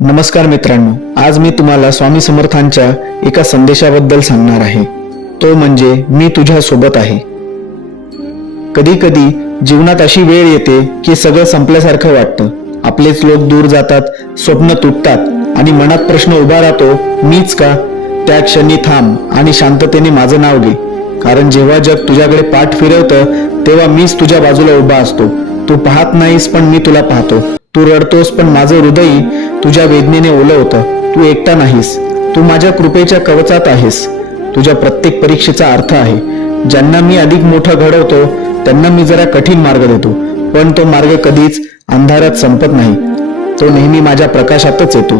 नमस्कार मित्रांनो, आज मी तुम्हाला स्वामी समर्थांच्या एका संदेशाबद्दल सांगणार आहे. तो म्हणजे मी तुझ्या सोबत आहे. कधी कधी जीवनात अशी वेळ येते की सगळं संपल्यासारखं वाटतं. आपलेच लोक दूर जातात, स्वप्न तुटतात आणि मनात प्रश्न उभा राहतो, मीच का? त्या क्षणी थांब आणि शांततेने माझं नाव घे. कारण जेव्हा जग तुझ्याकडे पाठ फिरवतं तेव्हा मीच तुझ्या बाजूला उभा असतो. तू पाहत नाहीस पण मी तुला पाहतो. तू रडतोस पण माझं हृदय तुझ्या वेदनेने ओलं होतं. तू एकटा नाहीस, तू माझ्या कृपेच्या कवचात आहेस. तुझ्या प्रत्येक परीक्षेचा अर्थ आहे. ज्यांना मी अधिक मोठं घडवतो त्यांना मी जरा कठीण मार्ग देतो, पण तो मार्ग कधीच अंधारात संपत नाही. तो नेहमी माझ्या प्रकाशातच येतो.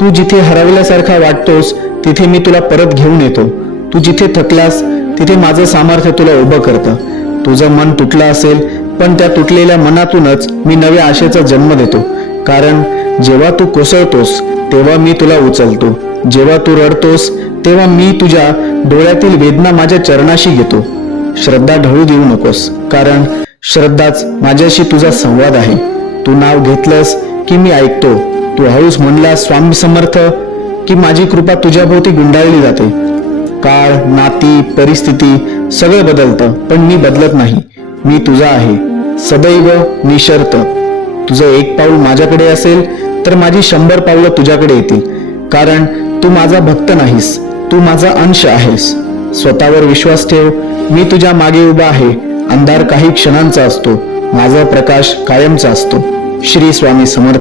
तू जिथे हरवल्यासारखा वाटतोस तिथे मी तुला परत घेऊन येतो. तू जिथे थकलास तिथे माझं सामर्थ्य तुला उभं करतं. तुझं मन तुटलं असेल पण त्या तुटलेल्या मनातूनच मी नव्या आशेचा जन्म देतो. कारण जेव्हा तू कोसळतोस तेव्हा मी तुला उचलतो. जेव्हा तू रडतोस तेव्हा मी तुझ्या डोळ्यातील वेदना माझ्या चरणाशी घेतो. श्रद्धा ढळू देऊ नकोस, कारण श्रद्धाच माझ्याशी तुझा संवाद आहे. तू नाव घेतलंस की मी ऐकतो. तू हळूच म्हणलास स्वामी समर्थ की माझी कृपा तुझ्याभोवती गुंडाळली जाते. काळ, नाती, परिस्थिती सगळं बदलतं, पण मी बदलत नाही. मी तुझा आहे, सदैव, निशर्त. तुझं एक पाऊल माझ्याकडे असेल तर माझी 100 पावलं तुझ्याकडे येतील. कारण तू माझा भक्त नाहीस, तू माझा अंश आहेस. स्वतःवर विश्वास ठेव. मी तुझ्या मागे उभा आहे. अंधार काही क्षणांचा असतो, माझा प्रकाश कायमचा असतो. श्री स्वामी समर्थ.